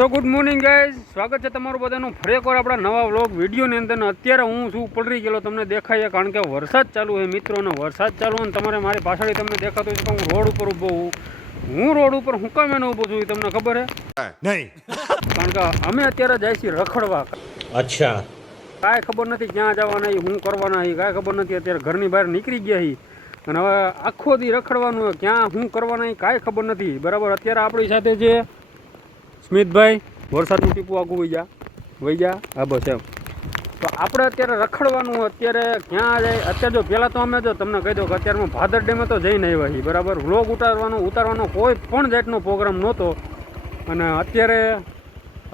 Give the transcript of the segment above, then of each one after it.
સો good morning guys, સ્વાગત છે તમારું બધાનું ફરી એકવાર આપણા નવા વ્લોગ વિડીયોની અંદર. અત્યારે હું શું પલરી ગયેલો તમને દેખાય, કારણ કે વરસાદ ચાલુ છે મિત્રો. અને વરસાદ ચાલુ અને તમારે મારી પાછળ તમને દેખાતું છે કે હું રોડ ઉપર ઊભો હું રોડ ઉપર હું કામ એને ઊભો છું એ તમને ખબર છે નહીં? કારણ કે અમે અત્યારે જાય છીએ રખડવા. અચ્છા, કાંઈ ખબર નથી ક્યાં જવાના, શું કરવાના, કાંઈ ખબર નથી. અત્યારે ઘરની બહાર નીકળી ગયા છીએ અને હવે આખો દી રખડવાનું, ક્યાં શું કરવાના કાંઈ ખબર નથી. બરાબર, અત્યારે આપણી સાથે છે સ્મિતભાઈ. વરસાદનું ટીપું આખું વહી જા હા બસ એમ. તો આપણે અત્યારે રખડવાનું. અત્યારે ક્યાં જાય? અત્યારે જો પહેલાં તો અમે જો તમને કહી દો કે અત્યારે ભાદર ડેમે તો જઈને આવ્યા છીએ. બરાબર, વ્લોગ ઉતારવાનો કોઈ પણ જાતનો પ્રોગ્રામ નહોતો. અને અત્યારે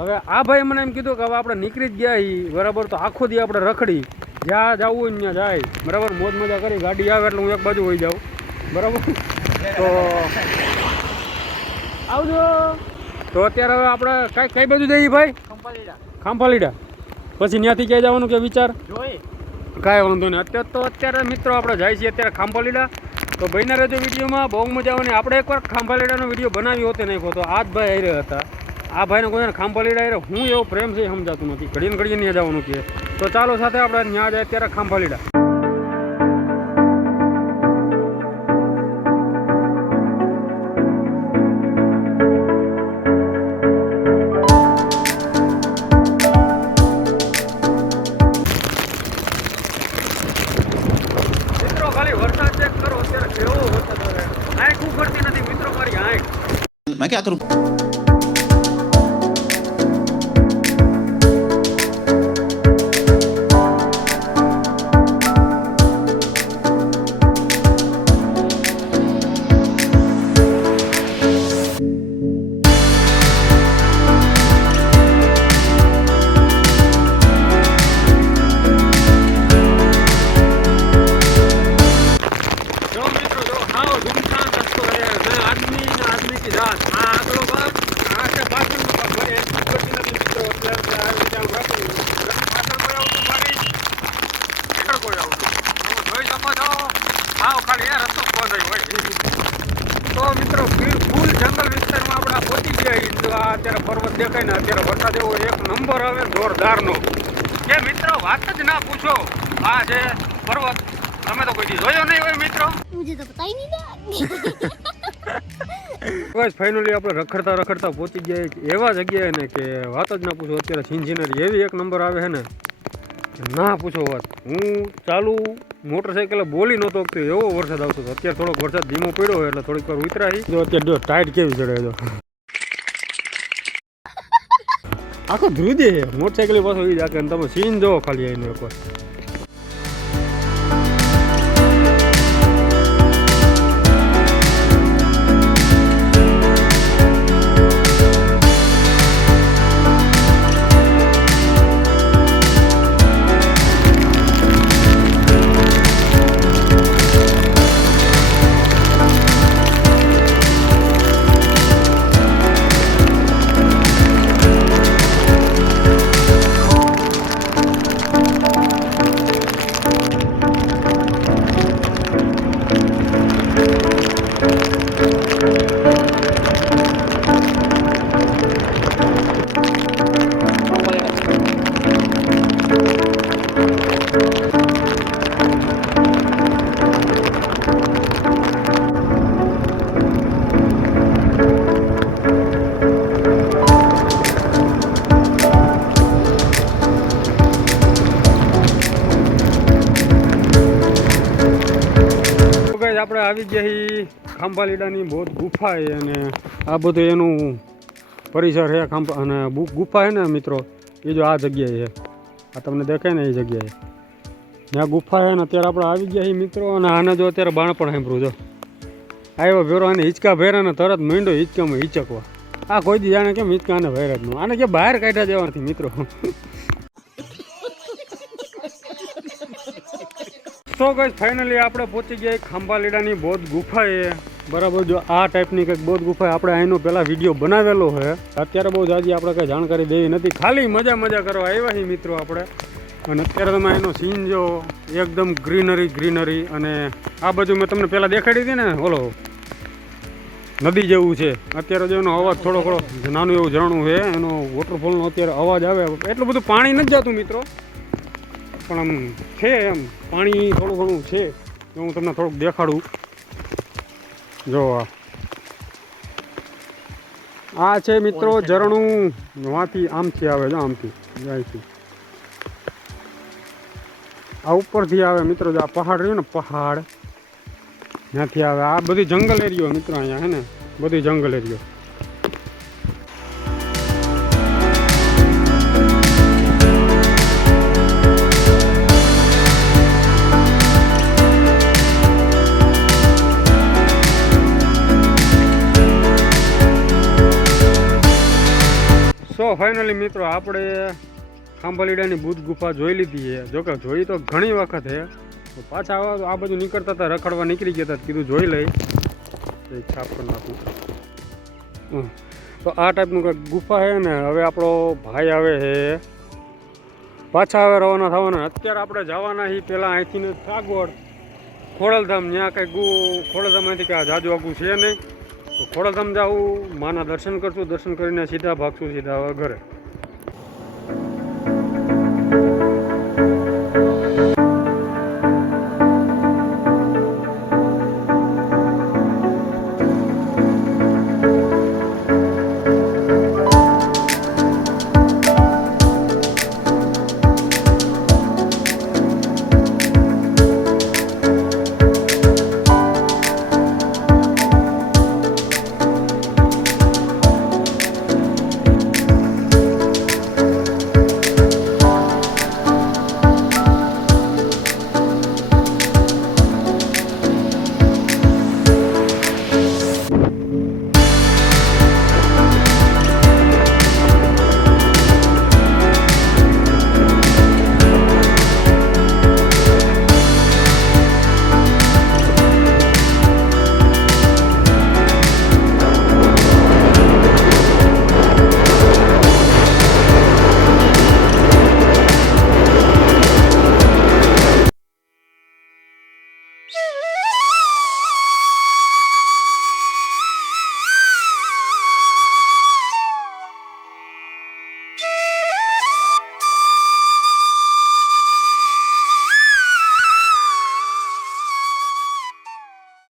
હવે આ ભાઈ મને એમ કીધું કે હવે આપણે નીકળી જ ગયા છીએ. બરાબર, તો આખો દી આપણે રખડી જ્યાં જવું હોય ત્યાં જાય. બરાબર, મોજ મજા કરી. ગાડી આવે એટલે હું એક બાજુ વહી જાઉં. બરાબર, તો આવજો. તો અત્યારે હવે આપણે કઈ બાજુ જઈએ ભાઈ? ખાંભાલીડા. પછી ત્યાંથી ક્યાં જવાનું કે વિચાર? કાંઈ વાંધો નહીં. અત્યારે મિત્રો આપણે જાય છીએ અત્યારે ખાંભાલીડા. તો ભાઈના રહેજો વિડીયોમાં, બહુ મજા આવવાની. આપણે એકવાર ખાંભાલીડાનો વિડીયો બનાવ્યો હોતે નાખ્યો તો આ જ ભાઈ આવી રહ્યા હતા. આ ભાઈને કોઈને ખાંભાલીડા આવી રહ્યા હું એવો પ્રેમ છે સમજાતું નથી. ઘડીને ત્યાં જવાનું કહે. તો ચાલો સાથે આપણે ત્યાં જાય અત્યારે ખાંભાલીડા. मैं क्या करूं? તો મિત્રો ફૂલ જંગલ વિસ્તારમાં આપણે પહોંચી ગયા. અત્યારે પર્વત દેખાય ને અત્યારે વરસાદ એવો એક નંબર આવે જોરદારનો કે મિત્રો વાત જ ના પૂછો. આ છે પર્વત. તમે તો કોઈ જોયો નહીં હોય મિત્રો. બસ ફાઇનલી આપણે રખડતા પહોંચી ગયા એવા જગ્યાએ ને કે વાત જ ના પૂછો. અત્યારે સીનરી એવી એક નંબર આવે છે ને ના પૂછો વાત. હું ચાલુ મોટરસાઇકલ બોલી નહોતો વખતે એવો વરસાદ આવતો હતો. અત્યારે થોડોક વરસાદ ધીમો પડ્યો હોય એટલે થોડીક વાર ઉતરાઈ. જો અત્યારે જો ટાઈટ કેવી ચડે તો આખો ધ્રુજે મોટરસાઇકલ પાછો એ જાકે. તમે સીન જોવો ખાલી આવીને એકવાર. આપણે આવી ગયા ખાંભાલીડાની બહુ ગુફા છે અને આ બધું એનું પરિસર છે. અને ગુફા છે ને મિત્રો એ જો આ જગ્યાએ છે, આ તમને દેખાય ને એ જગ્યાએ ત્યાં ગુફા છે ને. અત્યારે આપણે આવી ગયા મિત્રો અને આને જો અત્યારે બાણ પણ સાંભળું જો આવ્યો ભેરો આને હિંચકા ભેરા ને તરત માંડ્યો હિંચકામાં હિંચકવા. આ કોઈ દી જાણે કેમ હિંચકા આને ભેરા જ ન આને કે બહાર કાઢ્યા દેવા નથી મિત્રો. તો ગાઈસ ફાઇનલી આપણે પહોંચી ગયા ખાંભાલીડાની બૌદ્ધ ગુફાએ. બરાબર, જો આ ટાઈપની કંઈક બૌદ્ધ ગુફા આપણે અહીંનો પહેલાં વિડીયો બનાવેલો છે. અત્યારે બહુ જાજી આપણે કંઈ જાણકારી દેવી નથી, ખાલી મજા કરવા આવ્યા છીએ મિત્રો આપણે. અને અત્યારે તમે એનો સીન જો એકદમ ગ્રીનરી અને આ બાજુ મેં તમને પહેલાં દેખાડી હતી ને ઓલો નદી જેવું છે. અત્યારે જો એનો અવાજ થોડો થોડો નાનું એવું ઝરણું છે, એનો વોટરફોલનો અત્યારે અવાજ આવે. એટલું બધું પાણી નથી જતું મિત્રો, પણ આમ છે, એમ પાણી થોડું ઘણું છે. તો હું તમને થોડુંક દેખાડું. જો આ છે મિત્રો ઝરણું, વાંથી આમથી આવે, જો આમથી અહીંથી આ ઉપરથી આવે મિત્રો. જો આ પહાડ રહ્યો ને, પહાડ ત્યાંથી આવે. આ બધી જંગલ એરિયો મિત્રો, અહીંયા હે ને બધી જંગલ એરિયો. સો ફાઇનલી મિત્રો આપણે ખાંભાલીડાની ભૂત ગુફા જોઈ લીધી છે. જોકે જોઈ તો ઘણી વખત છે, પાછા આ બધું નીકળતા હતા, રખડવા નીકળી ગયા હતા, કીધું જોઈ લઈ, છાપ કરી નાખું. તો આ ટાઈપનું કંઈક ગુફા છે ને. હવે આપણો ભાઈ આવે છે, પાછા હવે રવાના થવાના. અત્યારે આપણે જવાના છીએ પહેલાં અહીંથી ને કાગવડ ખોડલધામ. ત્યાં કંઈક ખોડલધામ અહીંથી કે જાજુ આગું છે નહીં, તો ખોડલધામ જાવું, માના દર્શન કરશું, દર્શન કરીને સીધા ભાગશું સીધા હવે ઘરે.